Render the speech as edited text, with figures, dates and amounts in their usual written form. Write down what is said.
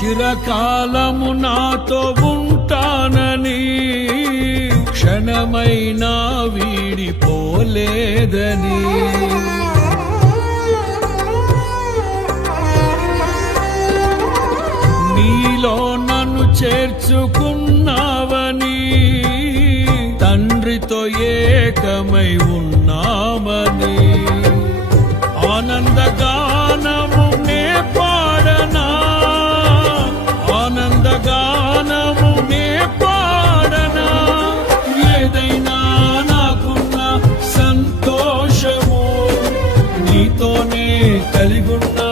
చిరకాలము నాతో ఉంటానని క్షణమైనా వీడిపోలేదని నీలో నన్ను చేర్చుకున్నావని తండ్రితో ఏకమై ఉన్నామని ఆనందగానము నే పాడనా ఆనందగానము నే పాడనా ఏదైనా నాకున్న సంతోషము నీతోనే కలిగున్నా